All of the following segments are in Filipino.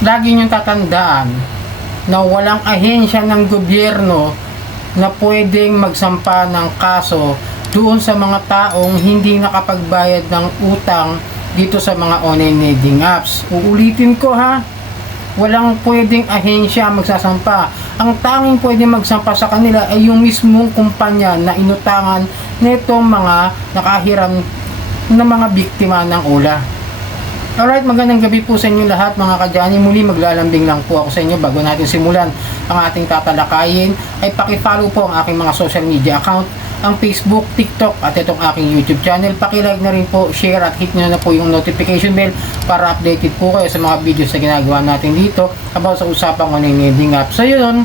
lagi niyong tatandaan na walang ahensya ng gobyerno na pwedeng magsampa ng kaso doon sa mga taong hindi nakapagbayad ng utang dito sa mga online lending apps. Uulitin ko ha, walang pwedeng ahensya magsasampa. Ang tanging pwedeng magsampa sa kanila ay yung mismong kumpanya na inutangan nitong mga nakahiram na mga biktima ng ula. Alright, magandang gabi po sa inyo lahat mga kadyani. Muli maglalambing lang po ako sa inyo bago natin simulan ang ating tatalakayin. Ay pakifollow po ang aking mga social media account, ang Facebook, TikTok at itong aking YouTube channel. Pakilike na rin po, share at hit nyo na po yung notification bell para updated po kayo sa mga videos na ginagawa natin dito about sa usapang online lending app. So yun,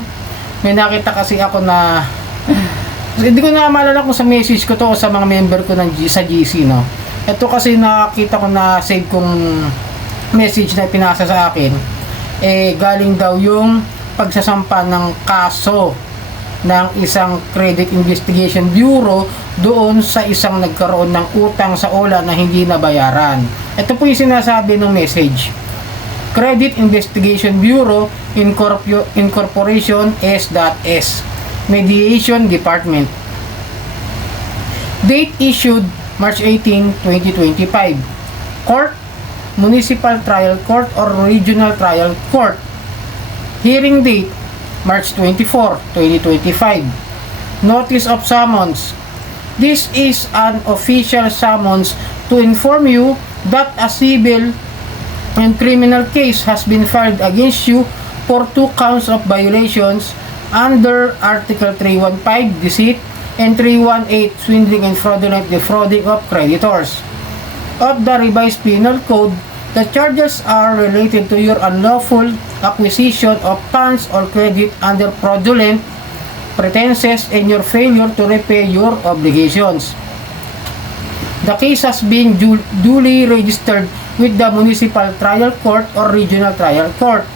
may nakita kasi ako na hindi ko na maalala kung sa message ko to o sa mga member ko ng sa GC no. Ito kasi nakita ko na save kong message na pinasa sa akin eh galing daw yung pagsasampa ng kaso ng isang credit investigation bureau doon sa isang nagkaroon ng utang sa OLA na hindi nabayaran. Ito po yung sinasabi ng message. Credit Investigation Bureau Incorpor- Incorporation S.S. Mediation Department. Date issued March 18, 2025. Court, Municipal Trial Court or Regional Trial Court. Hearing date March 24, 2025. Notice of summons. This is an official summons to inform you that a civil and criminal case has been filed against you for two counts of violations under Article 315 deceit and 318 swindling and fraudulent defrauding of creditors. Of the revised penal code, the charges are related to your unlawful acquisition of funds or credit under fraudulent pretenses and your failure to repay your obligations. The case has been du- duly registered with the Municipal Trial Court or Regional Trial Court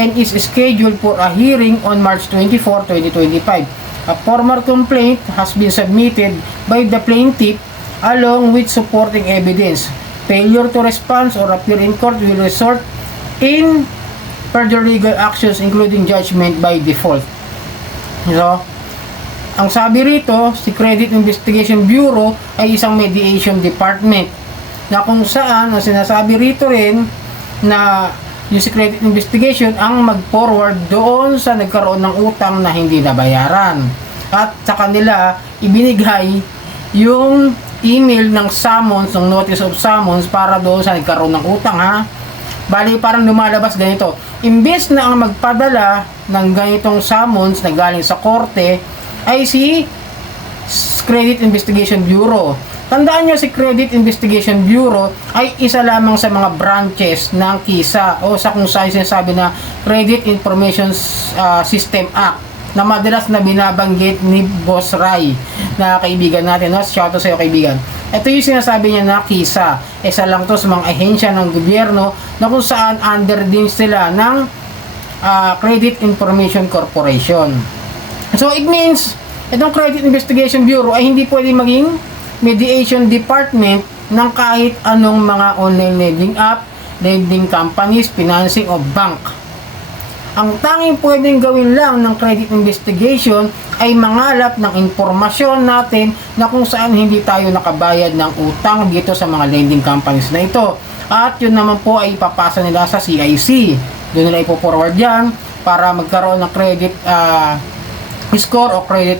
and is scheduled for a hearing on March 24, 2025. A formal complaint has been submitted by the plaintiff along with supporting evidence. Failure to respond or appear in court will result in further legal actions including judgment by default. So, ang sabi rito, si Credit Investigation Bureau ay isang mediation department na kung saan ang sinasabi rito rin na yung si Credit Investigation ang mag-forward doon sa nagkaroon ng utang na hindi nabayaran. At sa kanila, ibinigay yung email ng summons, ng notice of summons para doon sa nagkaroon ng utang ha. Bali parang lumalabas ganito. Imbes na ang magpadala ng ganitong summons na galing sa korte ay si Credit Investigation Bureau. Tandaan nyo si Credit Investigation Bureau ay isa lamang sa mga branches ng KISA o sa kung saan sinasabi na Credit Information uh, System Act na madalas na binabanggit ni Boss Rai na kaibigan natin. No? Shout out sa iyo kaibigan. Ito yung sinasabi niya na KISA. Isa lang to sa mga ahensya ng gobyerno na kung saan under din sila ng uh, Credit Information Corporation. So it means itong Credit Investigation Bureau ay hindi pwede maging mediation department ng kahit anong mga online lending app, lending companies, financing o bank. Ang tanging pwedeng gawin lang ng credit investigation ay mangalap ng impormasyon natin na kung saan hindi tayo nakabayad ng utang dito sa mga lending companies na ito. At yun naman po ay ipapasa nila sa CIC. Doon nila ipo-forward yan para magkaroon ng credit uh, score o credit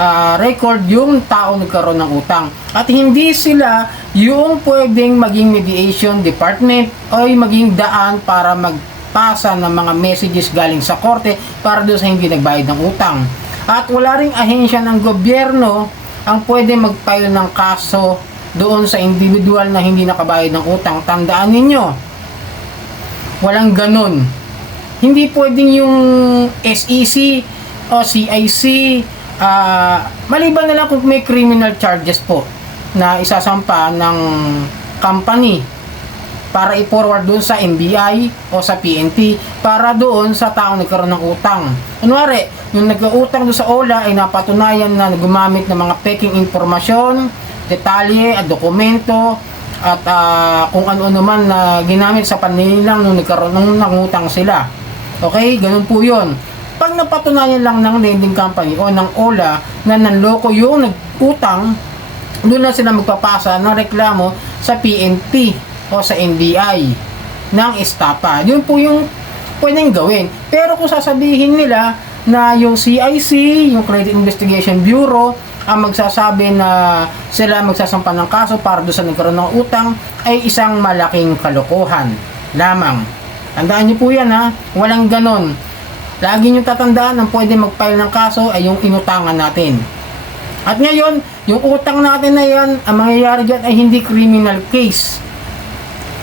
uh, record yung tao nagkaroon ng utang. At hindi sila yung pwedeng maging mediation department o maging daan para magpasa ng mga messages galing sa korte para doon sa hindi nagbayad ng utang. At wala ring ahensya ng gobyerno ang pwede mag-file ng kaso doon sa individual na hindi nakabayad ng utang. Tandaan ninyo, walang ganun. Hindi pwedeng yung SEC o CIC uh, maliban na lang kung may criminal charges po na isasampa ng company para i-forward doon sa NBI o sa PNP para doon sa taong nagkaroon ng utang. Kunwari, yung nag-utang doon sa OLA ay napatunayan na gumamit ng mga peking impormasyon, detalye at dokumento at ah, kung ano naman na ginamit sa panlilang nung nagkaroon nung nangutang sila. Okay, ganun po 'yon. Napatunayan lang ng lending company o ng OLA na nanloko yung nag-utang, doon na sila magpapasa ng reklamo sa PNP o sa NBI ng estapa. Yun po yung pwedeng gawin. Pero kung sasabihin nila na yung CIC, yung Credit Investigation Bureau, ang magsasabi na sila magsasampa ng kaso para doon sa nagkaroon ng utang ay isang malaking kalokohan lamang. Tandaan niyo po yan ha, walang ganon. Lagi niyo tatandaan ang pwede mag-file ng kaso ay yung inutangan natin. At ngayon, yung utang natin na yan, ang mangyayari dyan ay hindi criminal case.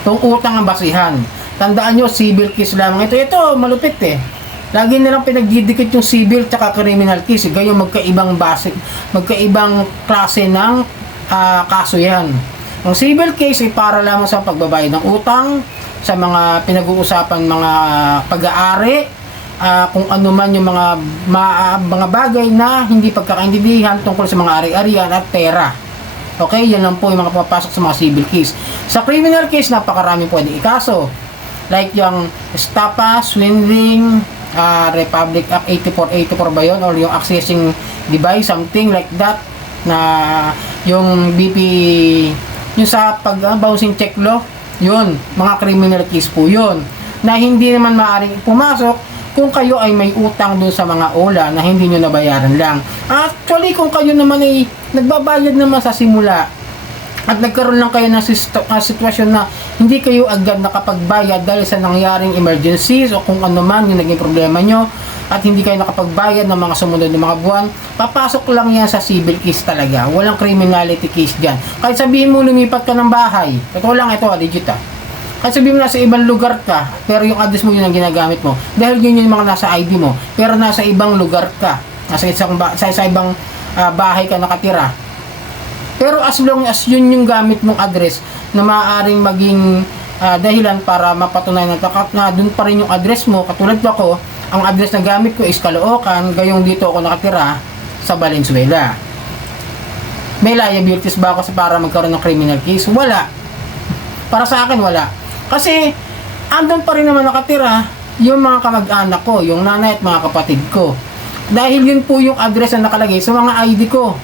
Itong utang ang basihan. Tandaan nyo, civil case lamang. Ito, ito, malupit eh. Lagi nilang pinagdidikit yung civil tsaka criminal case. Gayo magkaibang basic, magkaibang klase ng ah, kaso yan. Ang civil case ay para lamang sa pagbabayad ng utang, sa mga pinag-uusapan mga pag-aari, ah, kung ano man yung mga ma- mga bagay na hindi pagkakaintindihan tungkol sa mga ari-arian at pera. Okay, yan lang po yung mga papasok sa mga civil case. Sa criminal case, napakarami pwedeng ikaso. Like yung estafa, swindling, ah, Republic Act 8484 ba yun? Or yung accessing device, something like that na yung BP yung sa pag ah, check law yun, mga criminal case po yun na hindi naman maaaring pumasok kung kayo ay may utang doon sa mga ola na hindi nyo nabayaran lang. Actually, kung kayo naman ay nagbabayad naman sa simula at nagkaroon lang kayo ng ah, sitwasyon na hindi kayo agad nakapagbayad dahil sa nangyaring emergencies o kung ano man yung naging problema nyo at hindi kayo nakapagbayad ng mga sumunod na mga buwan, papasok lang yan sa civil case talaga. Walang criminality case dyan. Kahit sabihin mo lumipat ka ng bahay, ito lang ito, ah, legit ah. Kahit sabihin mo nasa ibang lugar ka, pero yung address mo yun ang ginagamit mo. Dahil yun yung mga nasa ID mo, pero nasa ibang lugar ka. Nasa isang ba- sa, sa ibang ah, bahay ka nakatira. Pero as long as yun yung gamit mong address na maaaring maging ah, dahilan para mapatunayan ng takat na dun pa rin yung address mo, katulad ko ako, ang address na gamit ko is Caloocan, gayong dito ako nakatira sa Valenzuela. May liabilities ba ako sa para magkaroon ng criminal case? Wala. Para sa akin, wala. Kasi, andun pa rin naman nakatira yung mga kamag-anak ko, yung nanay at mga kapatid ko. Dahil yun po yung address na nakalagay sa mga ID ko.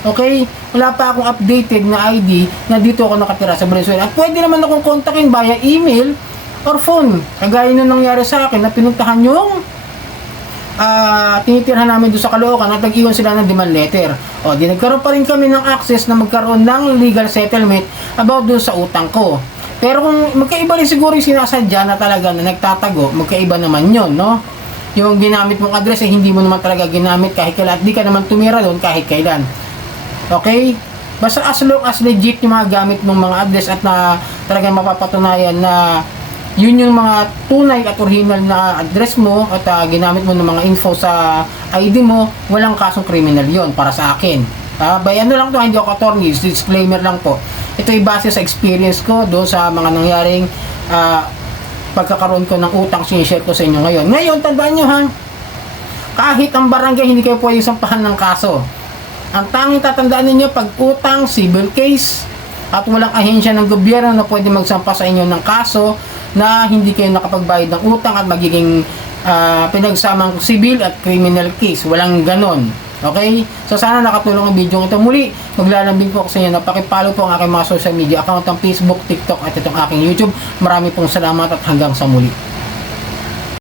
Okay? Wala pa akong updated na ID na dito ako nakatira sa Venezuela. At pwede naman akong kontakin via email or phone. Kagaya nung nangyari sa akin na pinuntahan yung ah tinitirhan namin doon sa Caloocan at nag-iwan sila ng demand letter. O, di nagkaroon pa rin kami ng access na magkaroon ng legal settlement about doon sa utang ko. Pero kung magkaiba rin siguro yung sinasadya na talaga na nagtatago, magkaiba naman yon no? Yung ginamit mong address ay hindi mo naman talaga ginamit kahit kailan at di ka naman tumira doon kahit kailan. Okay? Basta as long as legit yung mga gamit ng mga address at na talagang mapapatunayan na yun yung mga tunay at original na address mo at ah, ginamit mo ng mga info sa ID mo, walang kasong criminal yon para sa akin. Ah, by ano lang to, hindi ako attorney, disclaimer lang po. Ito ay base sa experience ko doon sa mga nangyaring ah, pagkakaroon ko ng utang sinishare ko sa inyo ngayon. Ngayon, tandaan nyo ha, kahit ang barangay hindi kayo pwedeng sampahan ng kaso. Ang tanging tatandaan ninyo pag utang, civil case, at walang ahensya ng gobyerno na pwede magsampa sa inyo ng kaso na hindi kayo nakapagbayad ng utang at magiging ah, pinagsamang civil at criminal case. Walang ganon. Okay? So sana nakatulong ang video ito. Muli, maglalambing po ako sa inyo na pakipalo po ang aking mga social media account, ang Facebook, TikTok at itong aking YouTube. Marami pong salamat at hanggang sa muli.